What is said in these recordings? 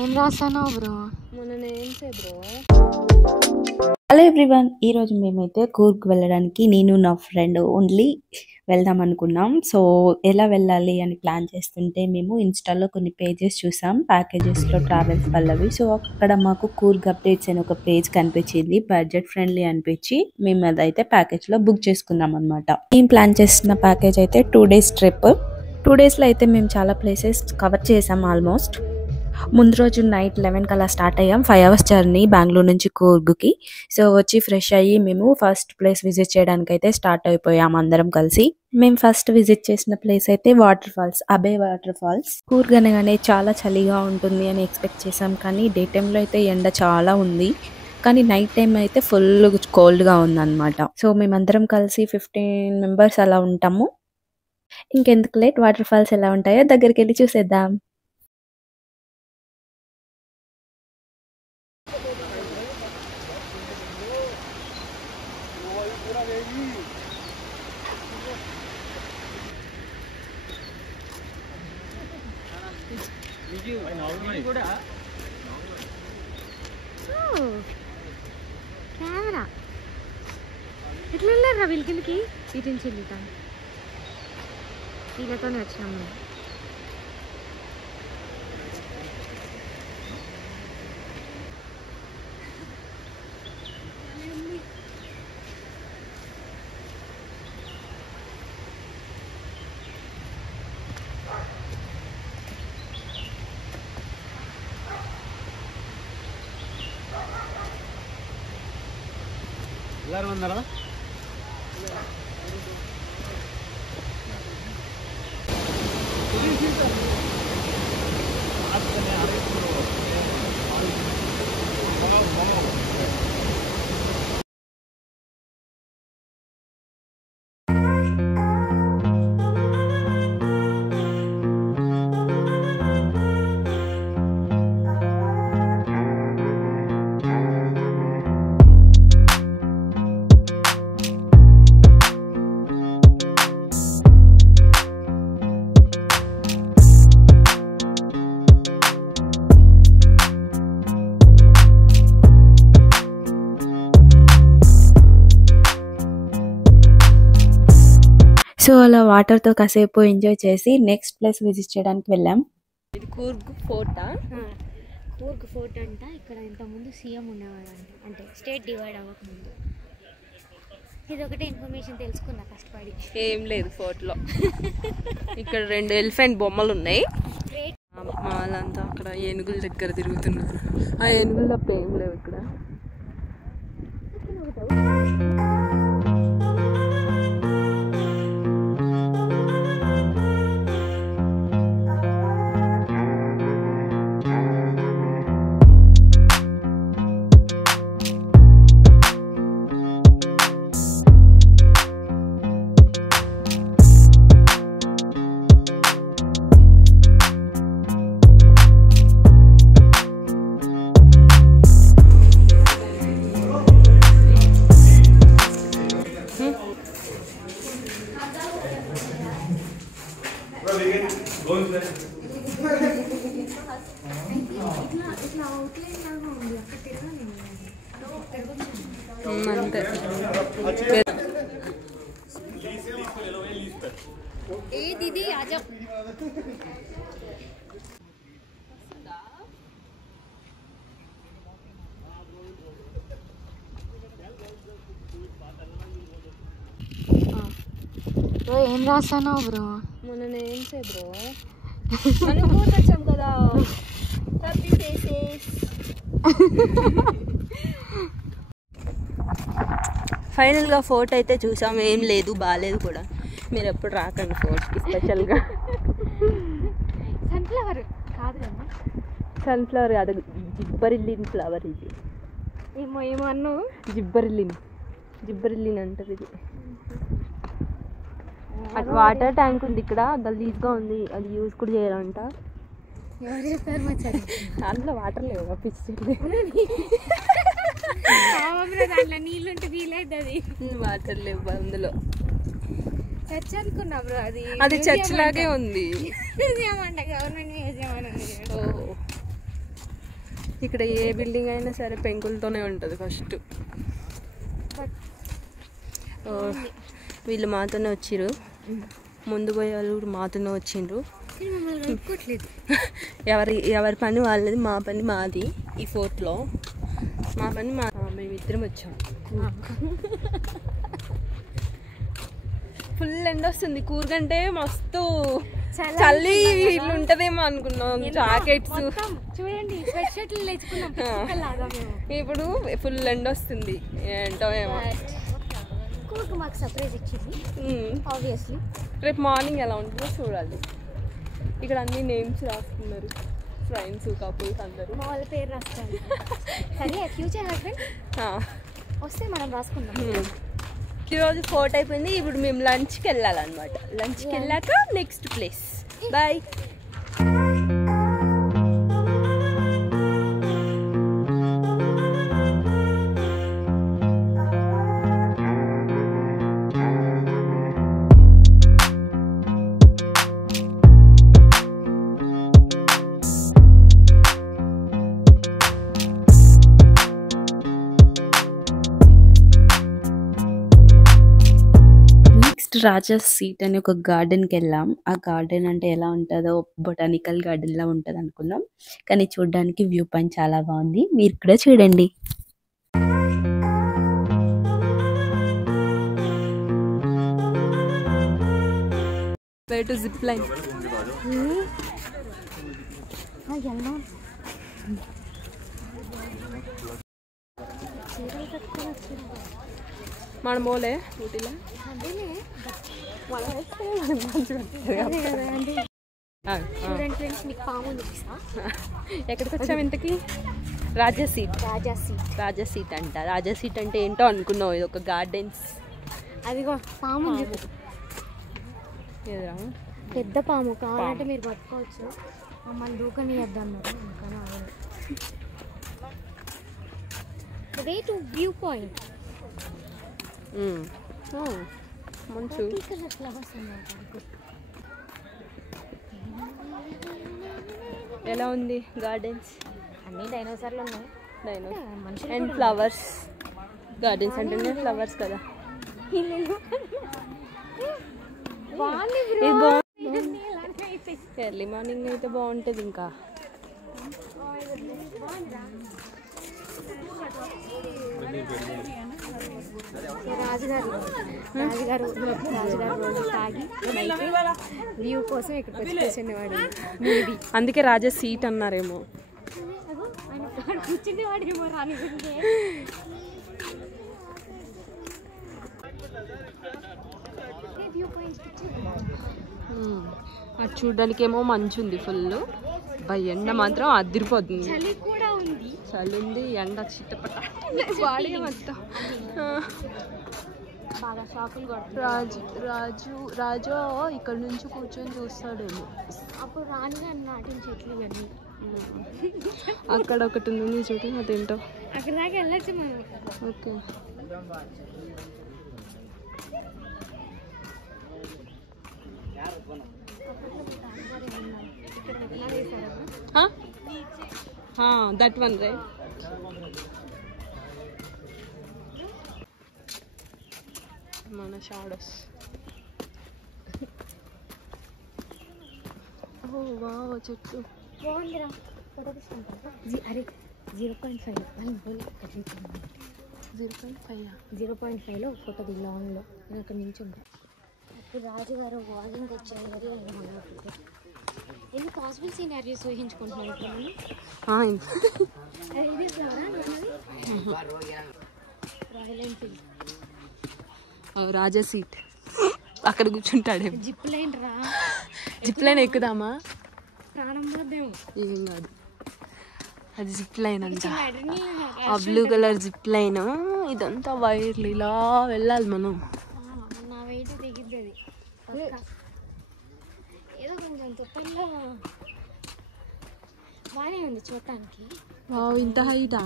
ఏం రాసానావు బ్రో? మొన్న నేమ్సే bro. Hello everyone, ఈరోజు మేమైతే కూర్గ్ వెళ్ళడానికి నేను నా ఫ్రెండ్ ఓన్లీ వెళ్దాం అనుకున్నాం. సో ఎలా వెళ్ళాలి అని ప్లాన్ చేస్తుంటే మేము ఇన్స్టాలో కొన్ని పేజెస్ చూసాం, ప్యాకేజెస్లో ట్రావెల్స్ పల్లవి. సో అక్కడ మాకు కూర్గ్ అప్డేట్స్ అని ఒక పేజ్ కనిపించింది, బడ్జెట్ ఫ్రెండ్లీ అనిపించి మేము అదైతే ప్యాకేజ్లో బుక్ చేసుకున్నాం అనమాట. మేము ప్లాన్ చేసిన ప్యాకేజ్ అయితే 2 days ట్రిప్. 2 daysలో అయితే మేము చాలా ప్లేసెస్ కవర్ చేసాం ఆల్మోస్ట్. ముందు రోజు నైట్ 11 కల్లా స్టార్ట్ అయ్యాం. 5 hours జర్నీ బెంగళూరు నుంచి కూర్గ్కి. సో వచ్చి ఫ్రెష్ అయ్యి మేము ఫస్ట్ ప్లేస్ విజిట్ చేయడానికి అయితే స్టార్ట్ అయిపోయాం అందరం కలిసి. మేము ఫస్ట్ విజిట్ చేసిన ప్లేస్ అయితే వాటర్ ఫాల్స్, అబే వాటర్ ఫాల్స్. కూర్గ్ అనగానే చాలా చలిగా ఉంటుంది అని ఎక్స్పెక్ట్ చేసాం, కానీ డే టైంలో అయితే ఎండ చాలా ఉంది, కానీ నైట్ టైం అయితే ఫుల్ కోల్డ్గా ఉందన్నమాట. సో మేమందరం కలిసి 15 members అలా ఉంటాము. ఇంకెందుకు లేట్, వాటర్ ఫాల్స్ ఎలా ఉంటాయో దగ్గరికి వెళ్ళి చూసేద్దాం. కెమెరా ఎట్లా వెళ్ళారా వీళ్ళకి? ఇటు నుంచి వెళ్తాం, వీళ్ళతోనే వచ్చినాము. ಎಲ್ಲರೂ ಬಂದಾರ? సో అలా వాటర్తో కాసేపు ఎంజాయ్ చేసి నెక్స్ట్ ప్లేస్ విజిట్ చేయడానికి వెళ్ళాం. ఇది కూర్గ్ ఫోర్టా? కూర్గ్ ఫోర్ట్ అంట. ఇక్కడ ఇంతకుముందు సీఎం ఉండేవాడు, అంటే స్టేట్ డివైడ్ అవ్వకముందు. ఇది ఒకటే ఇన్ఫర్మేషన్ తెలుసుకున్నా కష్టపడి. ఏం లేదు ఫోర్ట్లో. ఇక్కడ 2 ఎలిఫెంట్ బొమ్మలు ఉన్నాయి. వాళ్ళంతా అక్కడ ఏనుగుల దగ్గర తిరుగుతున్నారు. ఆ ఏనుగులు తప్ప ఏం లేవు ఇక్కడ. అంతే. ఏ దీది ఆజా. బ్రో ఏం రాసానావు బ్రో? మొన్న నేమ్సే బ్రో. మనం కూర్గ్ వచ్చాం కదా. Happy faces. ఫైనల్గా ఫోర్ట్ అయితే చూసాం, ఏం లేదు, బాగాలేదు కూడా. మీరు ఎప్పుడు రాకండి ఫోర్ట్కి స్పెషల్గా. సన్ఫ్లవర్ కాదు కదా? సన్ఫ్లవర్ కాదు, జిబ్బరిల్లిన్ ఫ్లవర్ ఇది. ఏమో ఏమో అన్నావు. జిబ్బరిల్లిన్ అంటారు ఇది. అటు వాటర్ ట్యాంక్ ఉంది, ఇక్కడ గలీజ్గా ఉంది, అది యూజ్ కూడా చేయాలంట. ఎవరు చెప్పారు మచ్చారు? అందులో వాటర్ లేవు, పిచ్చి దాంట్లో నీళ్ళు ఉంటే వీలైతుంది. వాటర్ లేవు అందులో. చర్చ్ అనుకున్నా బ్రో, అది చర్చ్ లాగే ఉంది. మ్యూజియం అంట, గవర్నమెంట్ మ్యూజియం అని ఉంది. ఇక్కడ ఏ బిల్డింగ్ అయినా సరే పెంకులతోనే ఉంటుంది ఫస్ట్. వీళ్ళు మాతోనే వచ్చిర్రు, ముందు పోయే వాళ్ళు కూడా మాతోనే వచ్చిండ్రు. ఎవరి పని వాళ్ళది, మా పని మాది. ఈ ఫోర్ట్లో మా పని మేమిద్దరం వచ్చాం. ఫుల్ ఎండ వస్తుంది. కూరగంటే మస్తు చల్లి ఇట్లా ఉంటదేమో అనుకున్నాం. జాకెట్స్ చూడండి, ఇప్పుడు ఫుల్ ఎండ వస్తుంది. ఏంటో ఏమో. మాకు సర్ప్రైజ్ ఇచ్చింది ఆబ్వియస్లీ. రేపు మార్నింగ్ ఎలా ఉంటుందో చూడాలి. ఇక్కడ అన్ని నేమ్స్ రాస్తున్నారు, ఫ్రెండ్స్ కపుల్స్ అందరూ. మా వాళ్ళ పేరు రాస్తారు. సరే, ఫ్యూచర్ హస్బెండ్ వస్తే మనం రాసుకుందాం. ఈరోజు ఫోర్ట్ అయిపోయింది. ఇప్పుడు మేము లంచ్కి వెళ్ళాలన్నమాట. లంచ్కి వెళ్ళాక నెక్స్ట్ ప్లేస్. బాయ్. రాజా సీట్ అని ఒక గార్డెన్కి వెళ్ళాం. ఆ గార్డెన్ అంటే ఎలా ఉంటుందో బొటానికల్ గార్డెన్ లా ఉంటుంది అనుకున్నాం, కానీ చూడడానికి వ్యూ పాయింట్ చాలా బాగుంది. మీరు కూడా చూడండి. Zip line. మనం పోలే ఊటీలో. ఎక్కడికి వచ్చాము ఇంతకి? రాజా సీట్. రాజా సీట్ అంట. రాజా సీట్ అంటే ఏంటో అనుకున్నావు. ఇది ఒక గార్డెన్స్. అదిగో పాము పెద్ద పాము. కావాలంటే మీరు పట్టుకోవచ్చు. మమ్మల్ని దూకనియద్దన్నారు. Way to view point. మంచు. ఎలా ఉంది గార్డెన్స్? అన్ని డైనోసార్లు ఉన్నాయి. And flowers. గార్డెన్స్ అంటేనే ఫ్లవర్స్ కదా. ఎర్లీ మార్నింగ్ అయితే బాగుంటుంది. ఇంకా రాజుగారు రోజు తాగి వ్యూ కోసం ఇక్కడికి వచ్చి కూర్చునేవాడు. అందుకే రాజా సీట్ అన్నారేమో. కూర్చునేవాడేమో రాని. అది చూడడానికి ఏమో మంచు ఉంది ఫుల్. ఎండ మాత్రం అదిరిపోతుంది. చలి కూడా ఉంది. చలి ఉంది, ఎండ చిట్టపట్ట వాడే మొత్తం. బాగా షాకులు కొడుతుంది. రాజు ఇక్కడ నుంచి కూర్చొని చూస్తాడేమో. అప్పుడు రాణిగా నాటిన చెట్లు ఇవన్నీ. అక్కడ ఒకటి ఉంది చూడు, అదేంటో. అక్కడ దాకా వెళ్ళచ్చు మనం. ఓకే. That one right. మన షాడోస్. ఓ వావ్, చెట్టు బాగుందిరా. ఫోటో తీసుకుంటా. అరే 0.5 0.5లో ఫోటో లాంగ్లో నేను అక్కడ నుంచి ఉంటాను. అప్పుడు రాజుగారు వాకింగ్ వచ్చారు కదా. ఎన్ని పాసిబుల్ సీనరీస్ ఊహించుకుంటున్నాను ఇప్పుడు. రాయల్ ఎన్ఫీల్డ్ రాజా సీట్. అక్కడ కూర్చుంటాడే. జిప్ లైన్ రా. జిప్ లైన్ ఎక్కుదామా? ప్రాణం పోద్దేమో. ఏం కాదు, అది జిప్ లైన్ అంట. ఆ బ్లూ కలర్ జిప్ లైన్. ఇదంతా వైర్లు, ఇలా వెళ్ళాలి మనం. నా వెయిట్ దిగిద్ది అది. ఏదో కొంచెం తుప్పల్లో బాగానే ఉంది చూడటానికి. ఇంత హైటా?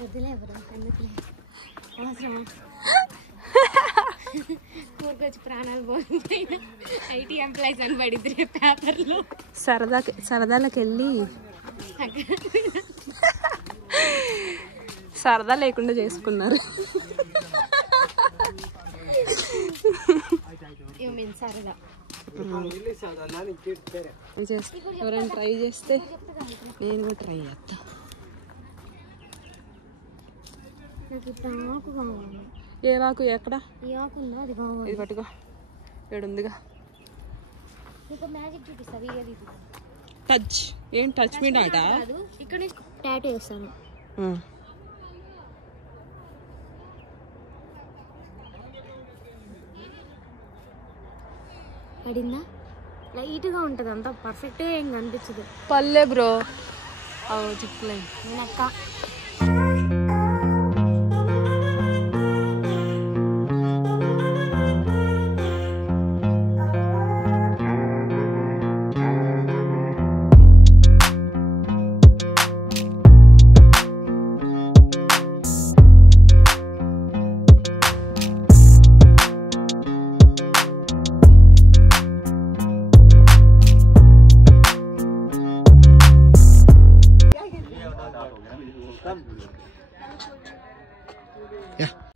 వద్దులే ఎవరు ఎందుకులే, అవసరమా? కూరకొచ్చి ప్రాణాలు పోయిన ఐటీ ఎంప్లాయీస్ అని పడిద్ది పేపర్లో. సరదాకి వెళ్ళి సరదా లేకుండా చేసుకున్నారు. సరదా ఎవరైనా ట్రై చేస్తే నేను కూడా ట్రై చేస్తా. నాకు ఇట్లా ఆకు కావాలి. ఏ ఆకు? ఎక్కడ? ఈ ఆకు ఉందా? అది కావాలి. ఇది పట్టుకో, ఏడుందిగా. నీకు మ్యాజిక్ చూపిస్తా. Video touch. ఏం టచ్ మీ డాటా? ఇక్కడ టాటూ వేస్తాను. పడిందా? లైట్గా ఉంటుంది, అంతా పర్ఫెక్ట్గా ఏం కనిపించదు. పల్లె బ్రో. చెప్పలే నేనక్క.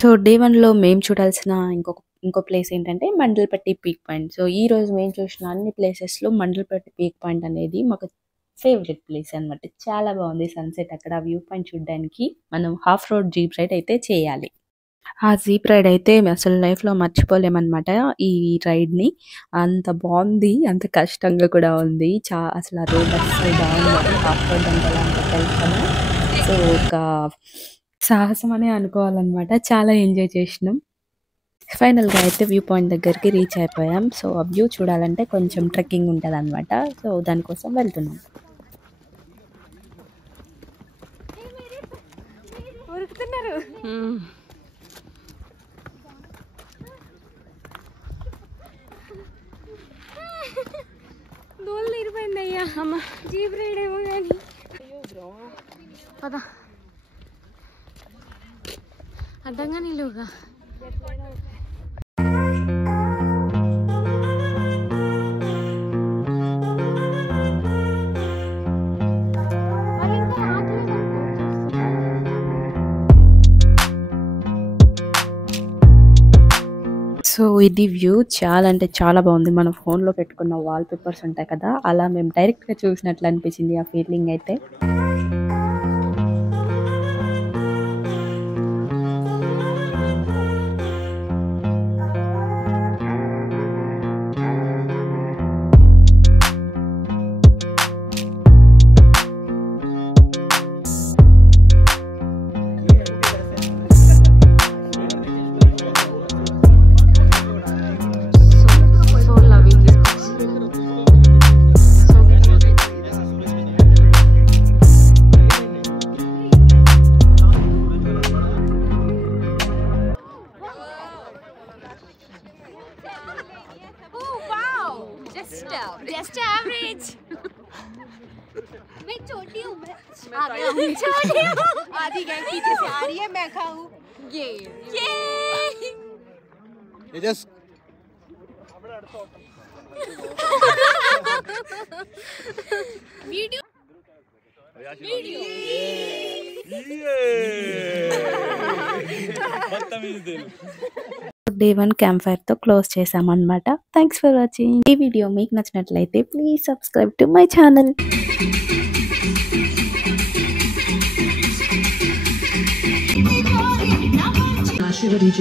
సో డే 1లో మేము చూడాల్సిన ఇంకో ప్లేస్ ఏంటంటే మండలపట్టి పీక్ పాయింట్. సో ఈ రోజు మేము చూసిన అన్ని ప్లేసెస్లో మండలపట్టి పీక్ పాయింట్ అనేది మాకు ఫేవరెట్ ప్లేస్ అనమాట. చాలా బాగుంది సన్సెట్. అక్కడ వ్యూ పాయింట్ చూడడానికి మనం హాఫ్ రోడ్ జీప్ రైడ్ అయితే చేయాలి. ఆ జీప్ రైడ్ అయితే అసలు లైఫ్లో మర్చిపోలేమన్నమాట. ఈ రైడ్ని అంత బాగుంది, అంత కష్టంగా కూడా ఉంది. అసలు ఆ రోడ్ అసలు బాగుంది. హాఫ్ రోడ్ అంటే అంత తెలుసాను. సో ఒక సాహసం అనే అనుకోవాలన్నమాట. చాలా ఎంజాయ్ చేసినాం. ఫైనల్గా అయితే వ్యూ పాయింట్ దగ్గరికి రీచ్ అయిపోయాం. సో ఆ వ్యూ చూడాలంటే కొంచెం ట్రెక్కింగ్ ఉంటుంది అనమాట. సో దానికోసం వెళ్తున్నాం. దోళ్ళు ఇరిపోయింది అయ్యా. అమ్మ జీప్ రైడ్ ఏమో కానీ పద అడ్డంగా నిలువుగా. సో ఇది వ్యూ చాలా అంటే చాలా బాగుంది. మన ఫోన్లో పెట్టుకున్న వాల్ పేపర్స్ ఉంటాయి కదా, అలా మేము డైరెక్ట్గా చూసినట్లు అనిపించింది ఆ ఫీలింగ్ అయితే. Just average. मैं छोटी हूँ, मैं छोटी हूँ. आधी गैंग पीछे से आ रही है, मैं खाऊँ. ये just वीडियो డే 1 క్యాంప్ ఫైర్తో క్లోజ్ చేసామన్నమాట. Thanks for watching. ఈ వీడియో మీకు నచ్చినట్లయితే please subscribe to my channel. Shiva DJ.